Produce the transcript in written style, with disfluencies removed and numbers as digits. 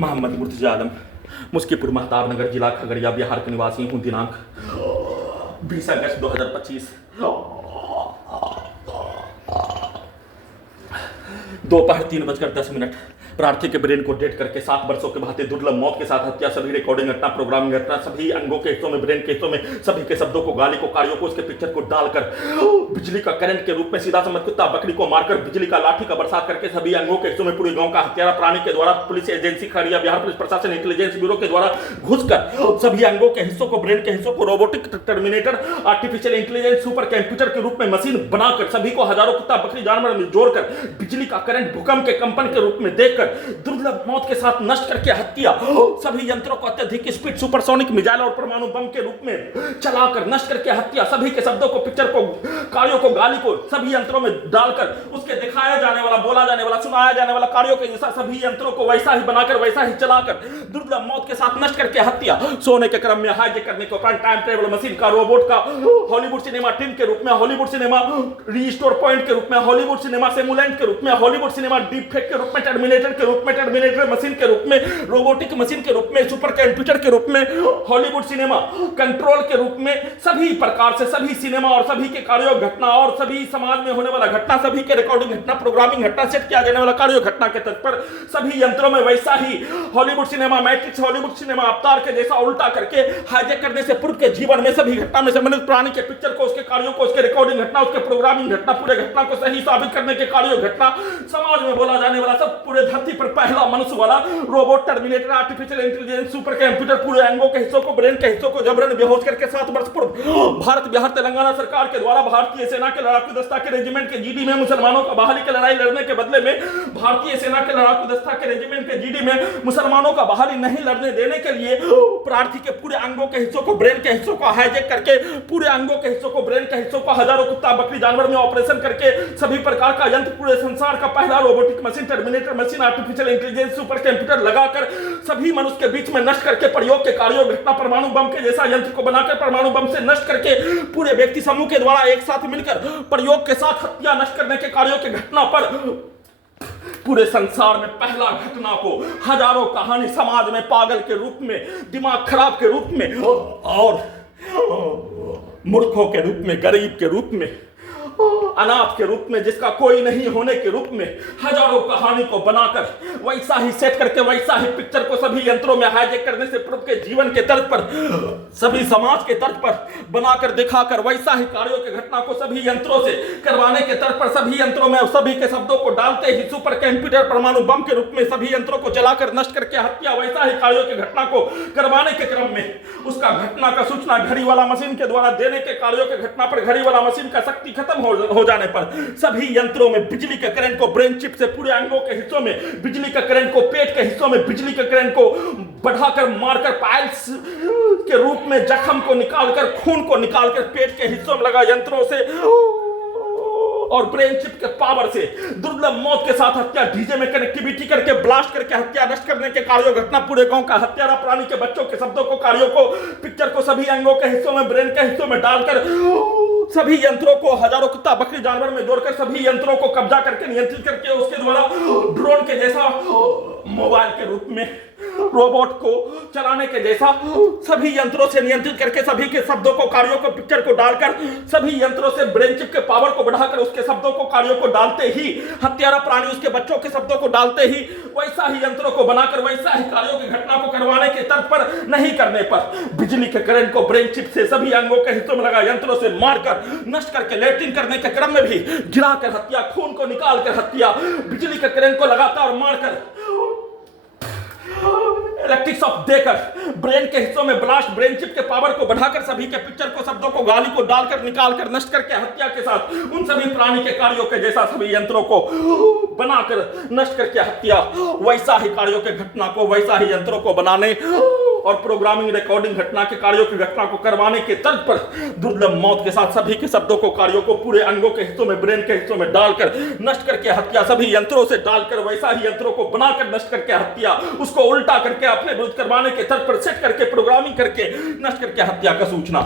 मोहम्मद मुर्तज़ा आलम, मुस्कीपुर महताब नगर, जिला खगड़िया, बिहार के निवासी हूँ। दिनांक 20 अगस्त 2025 दोपहर 3:10 प्रार्थी के ब्रेन को डेट करके 7 वर्षों के भांति दुर्लभ मौत के साथ हत्या। सभी रिकॉर्डिंग घटना, प्रोग्रामिंग घटना, सभी अंगों के हिस्सों में, ब्रेन के हिस्सों में, सभी के शब्दों को, गाली को, कार्यों को, उसके पिक्चर को डालकर बिजली का करंट के रूप में सीधा समझ कुत्ता बकरी को मारकर बिजली का लाठी का बरसात करके सभी अंगों के हिस्सों में पूरे गांव का हत्यारा प्राणी के द्वारा police agency Khagaria, Bihar police प्रशासन, इंटेलिजेंस ब्यूरो के द्वारा घुसकर सभी अंगों के हिस्सों को, ब्रेन के हिस्सों को robotic terminator, artificial intelligence, super computer के रूप में मशीन बनाकर सभी को हजारों कुत्ता बकरी जानवर में जोड़कर बिजली का करंट, भूकंप के कंपन के रूप में देखकर दुर्लभ मौत के साथ नष्ट करके हत्या। सभी यंत्रों को अत्यधिक स्पीड सुपरसोनिक मिसाइल और परमाणु बम के रूप में चलाकर नष्ट करके हत्या। सभी के शब्दों को, पिक्चर को, कार्यों को, गाली को सभी यंत्रों में डालकर उसके दिखाया जाने वाला, बोला जाने वाला, सुनाया जाने वाला कार्यों के जैसा सभी यंत्रों को वैसा ही बनाकर, वैसा ही चलाकर दुर्लभ मौत के साथ नष्ट करके हत्या। सोने के क्रम में हाईजेक करने को टाइम ट्रेवल मशीन का, रोबोट का, हॉलीवुड सिनेमा टीम के रूप में, हॉलीवुड सिनेमा रिस्टोर पॉइंट के रूप में, हॉलीवुड सिनेमा सिमुलेंट के रूप में, हॉलीवुड सिनेमा डीप फेक के रूप में, टर्मिनेटर के रूप में, टर्मिनेटर मशीन के रूप में, रोबोटिक मशीन के रूप में, सुपर कंप्यूटर के रूप में, हॉलीवुड सिनेमा कंट्रोल के रूप में, सभी प्रकार से सभी सिनेमा और सभी के कार्यों घटना और सभी समाज में होने वाला घटना, सभी के रिकॉर्डिंग घटना, प्रोग्रामिंग घटना, सेट किया जाने वाला कार्यों घटना के तर्ज पर सभी यंत्रों में वैसा ही Hollywood cinema Matrix, Hollywood cinema Avatar के जैसा उल्टा करके हाईजेक करने से पूर्व के जीवन में सभी घटना में संबंधित प्राणी के पिक्चर को, उसके कार्यों को, उसके रिकॉर्डिंग घटना, उसके प्रोग्रामिंग घटना, पूरे घटना को सही साबित करने के कार्यों घटना, समाज में बोला जाने वाला सब, पूरे धरती पर पहला मनुष्य वाला robot, terminator, artificial intelligence, super computer, पूरे अंगों के हिस्सों को, ब्रेन के हिस्सों को जबरन बेहोश करके 7 वर्ष पूर्व भारत, बिहार, तेलंगाना सरकार के द्वारा भारतीय सेना के लड़ाकू दस्ता के रेजिमेंट के जीडी में मुसलमानों का बहाली की लड़ाई लड़ने के बदले में भारतीय सेना के लड़ाकू दस्ता के रेजिमेंट के जीडी में मुसलमानों का बहाली नहीं लड़ने देने के लिए प्रार्थी के पूरे अंगों के हिस्सों को, ब्रेन के हिस्सों को हाईजेक करके, पूरे अंगों के हिस्सों को, ब्रेन के हिस्सों को हजारों कुत्ता बकरी जानवर में ऑपरेशन करके सभी प्रकार का यंत्र, पूरे संसार का पहला robotic machine, terminator machine, artificial intelligence, super computer लगाकर सभी मनुष्य के बीच में नष्ट करके प्रयोग के कार्यों घटना, परमाणु बम के जैसा यंत्र को बनाकर परमाणु बम से नष्ट करके पूरे व्यक्ति समूह के द्वारा एक साथ मिलकर प्रयोग के साथ हत्या नष्ट करने के कार्यों के घटना पर पूरे संसार में पहला घटना को हजारों कहानी, समाज में पागल के रूप में, दिमाग खराब के रूप में और मूर्खों के रूप में, गरीब के रूप में, अनाथ के रूप में, जिसका कोई नहीं होने के रूप में हजारों कहानी को बनाकर वैसा ही सेट करके, वैसा ही पिक्चर को सभी यंत्रों में हाईजेक करने से पूर्व के जीवन के तर्ज पर, सभी समाज के तर्ज पर बनाकर दिखाकर वैसा ही कार्यों के घटना को सभी यंत्रों से करवाने के तर्ज पर सभी यंत्रों में सभी के शब्दों को डालते ही सुपर कंप्यूटर, परमाणु बम के रूप में सभी यंत्रों को जलाकर नष्ट करके हत्या, वैसा ही कार्यों की घटना को करवाने के क्रम में उसका घटना का सूचना घड़ी वाला मशीन के द्वारा देने के कार्यों के घटना पर घड़ी वाला मशीन का शक्ति खत्म हो जाने पर सभी यंत्रों में बिजली के करंट को, ब्रेन चिप से पूरे अंगों के हिस्सों में बिजली के करंट को, पेट के हिस्सों में बिजली के करंट को बढ़ाकर, मारकर, पाइल्स के रूप में जख्म को निकालकर, खून को निकालकर पेट के हिस्सों में लगा यंत्रों से और ब्रेन चिप के पावर से दुर्लभ मौत के साथ हत्या, डीजे में कनेक्टिविटी करके ब्लास्ट करके हत्या नष्ट करने के कार्यों घटना, पूरे गांव का हत्यारा प्राणी के बच्चों के शब्दों को, कार्यों को, पिक्चर को सभी अंगों के हिस्सों में, ब्रेन के हिस्सों में डालकर सभी यंत्रों को हजारों कुत्ता बकरी जानवर में जोड़कर सभी यंत्रों को कब्जा करके, नियंत्रित करके उसके द्वारा ड्रोन के जैसा, मोबाइल के रूप में रोबोट को चलाने के जैसा सभी यंत्रों से नियंत्रित करके सभी के शब्दों को, कार्यों को, पिक्चर को डालकर सभी यंत्रों से ब्रेन चिप के पावर को बढ़ाकर उसके शब्दों को, कार्यों को डालते ही हत्यारा प्राणी उसके बच्चों के शब्दों को डालते ही वैसा ही यंत्रों को बनाकर वैसा ही कार्यों की घटना को करवाने के तर्ज पर नहीं करने पर बिजली के करंट को ब्रेन चिप से सभी अंगों के हिस्सों में लगा यंत्रों से मारकर नष्ट करके लैट्रिन करने के क्रम में भी गिराकर हत्या, खून को निकालकर हत्या, बिजली के करंट को लगातार मारकर इलेक्ट्रिक शॉक देकर ब्रेन के हिस्सों में ब्लास्ट, ब्रेन चिप के पावर को बढ़ाकर सभी के पिक्चर को, शब्दों को, गाली को डालकर, निकालकर, नष्ट करके हत्या के साथ उन सभी प्राणी के कार्यों के जैसा सभी यंत्रों को बनाकर नष्ट करके हत्या, वैसा ही कार्यों के घटना को, वैसा ही यंत्रों को बनाने और प्रोग्रामिंग, रिकॉर्डिंग घटना के कार्यों की घटना को करवाने के तर्ज पर दुर्लभ मौत के साथ सभी के शब्दों को, कार्यों को पूरे अंगों के हिस्सों में, ब्रेन के हिस्सों में डालकर नष्ट करके हत्या, सभी यंत्रों से डालकर वैसा ही यंत्रों को बनाकर नष्ट करके हत्या, उसको उल्टा करके अपने विरुद्ध करवाने के तर्ज पर सेट करके, प्रोग्रामिंग करके नष्ट करके हत्या का सूचना